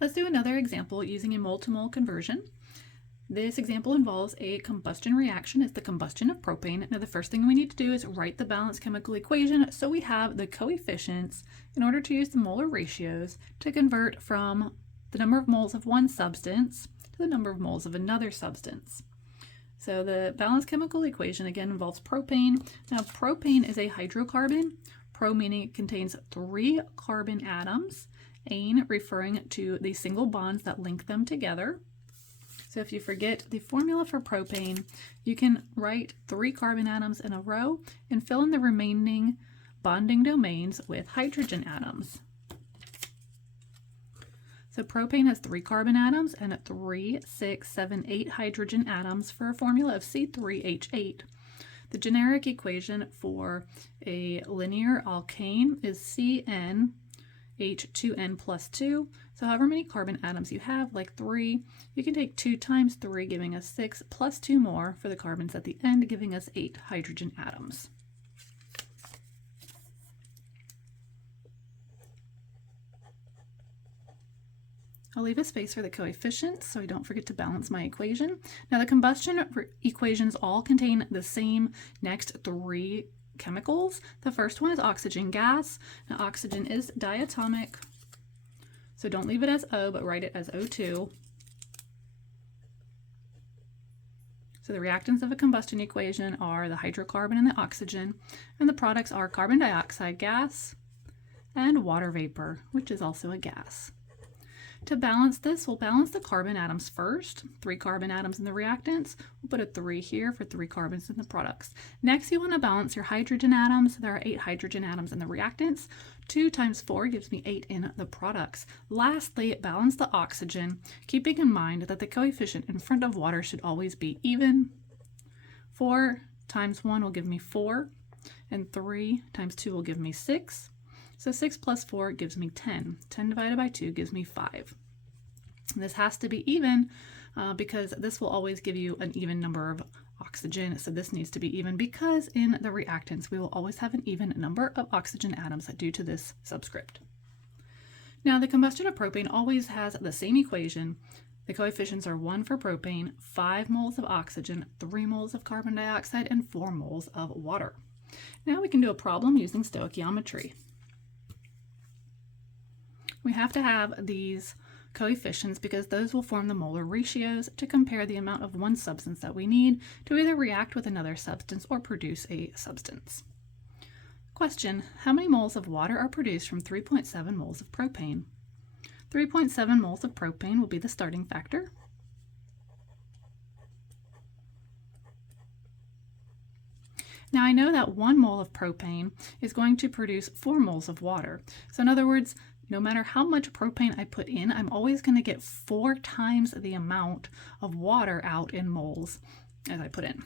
Let's do another example using a mole-to-mole conversion. This example involves a combustion reaction. It's the combustion of propane. Now the first thing we need to do is write the balanced chemical equation so we have the coefficients in order to use the molar ratios to convert from the number of moles of one substance to the number of moles of another substance. So the balanced chemical equation again involves propane. Now propane is a hydrocarbon. Pro meaning it contains 3 carbon atoms, ane referring to the single bonds that link them together. So if you forget the formula for propane, you can write 3 carbon atoms in a row and fill in the remaining bonding domains with hydrogen atoms. So propane has 3 carbon atoms and 3, 6, 7, 8 hydrogen atoms for a formula of C3H8. The generic equation for a linear alkane is CnH2n plus 2. So however many carbon atoms you have, like 3, you can take 2 times 3, giving us 6, plus 2 more for the carbons at the end, giving us 8 hydrogen atoms. I'll leave a space for the coefficients so I don't forget to balance my equation. Now the combustion equations all contain the same next 3 chemicals. The first one is oxygen gas. Now oxygen is diatomic, so don't leave it as O, but write it as O2. So the reactants of a combustion equation are the hydrocarbon and the oxygen, and the products are carbon dioxide gas and water vapor, which is also a gas. To balance this, we'll balance the carbon atoms first, 3 carbon atoms in the reactants. We'll put a 3 here for 3 carbons in the products. Next, you want to balance your hydrogen atoms. There are 8 hydrogen atoms in the reactants. 2 times 4 gives me 8 in the products. Lastly, balance the oxygen, keeping in mind that the coefficient in front of water should always be even. 4 times 1 will give me 4, and 3 times 2 will give me 6. So 6 plus 4 gives me 10. 10 divided by 2 gives me 5. This has to be even because this will always give you an even number of oxygen. So this needs to be even because in the reactants we will always have an even number of oxygen atoms due to this subscript. Now the combustion of propane always has the same equation. The coefficients are 1 for propane, 5 moles of oxygen, 3 moles of carbon dioxide, and 4 moles of water. Now we can do a problem using stoichiometry. We have to have these coefficients because those will form the molar ratios to compare the amount of one substance that we need to either react with another substance or produce a substance. Question: how many moles of water are produced from 3.7 moles of propane? 3.7 moles of propane will be the starting factor. Now I know that 1 mole of propane is going to produce 4 moles of water. So in other words, no matter how much propane I put in, I'm always going to get 4 times the amount of water out in moles as I put in.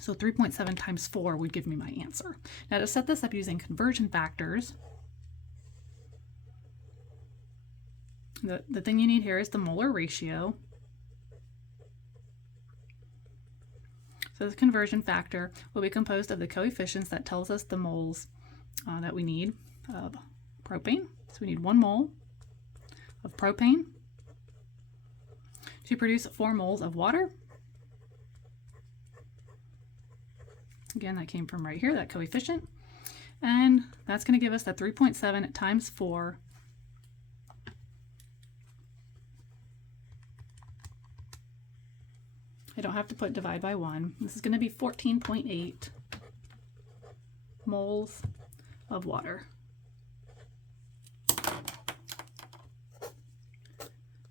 So 3.7 times 4 would give me my answer. Now to set this up using conversion factors, the thing you need here is the molar ratio. So this conversion factor will be composed of the coefficients that tells us the moles that we need of propane. So we need 1 mole of propane to produce 4 moles of water. Again, that came from right here, that coefficient. And that's going to give us that 3.7 times 4. I don't have to put divide by 1. This is going to be 14.8 moles of water.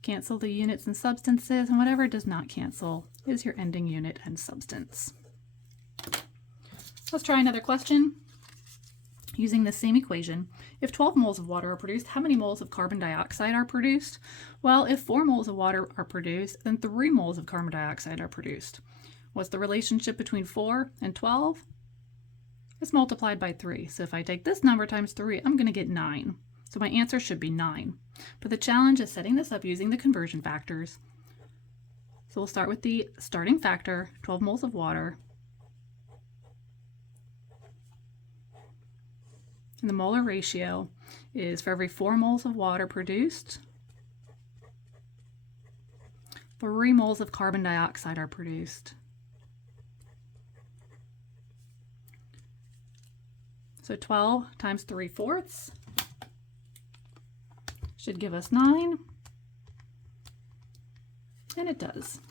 Cancel the units and substances, and whatever does not cancel is your ending unit and substance. Let's try another question. Using the same equation, if 12 moles of water are produced, how many moles of carbon dioxide are produced? Well, if 4 moles of water are produced, then 3 moles of carbon dioxide are produced. What's the relationship between 4 and 12? It's multiplied by 3. So if I take this number times 3, I'm going to get 9. So my answer should be 9. But the challenge is setting this up using the conversion factors. So we'll start with the starting factor, 12 moles of water. And the molar ratio is for every 4 moles of water produced, 3 moles of carbon dioxide are produced. So 12 times 3/4 should give us 9, and it does.